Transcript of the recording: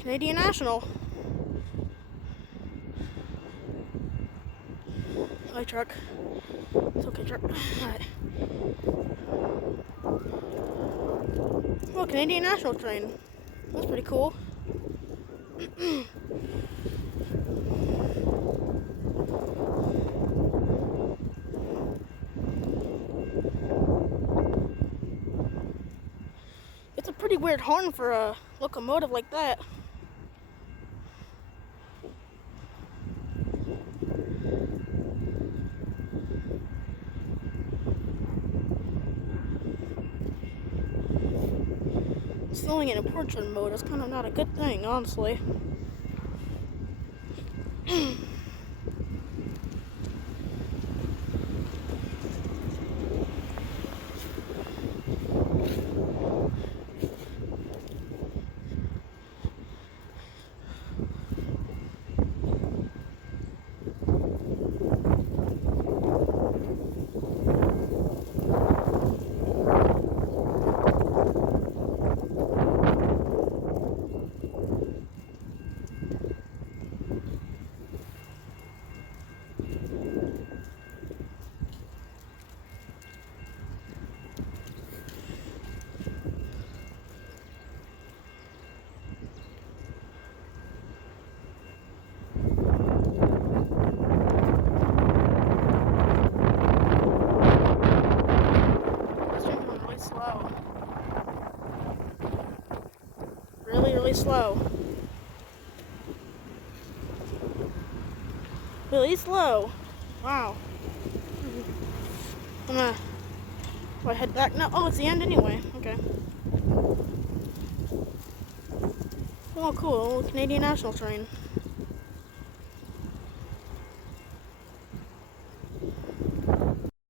Canadian National. Hi, truck. It's okay, truck. Alright. Oh, Canadian National train. That's pretty cool. It's a pretty weird horn for a locomotive like that. Slowing it in portrait mode is kind of not a good thing, honestly. Slow. Really slow. Really slow. Wow. I'm gonna head back now. Oh, it's the end anyway. Okay. Oh, cool. Canadian National train.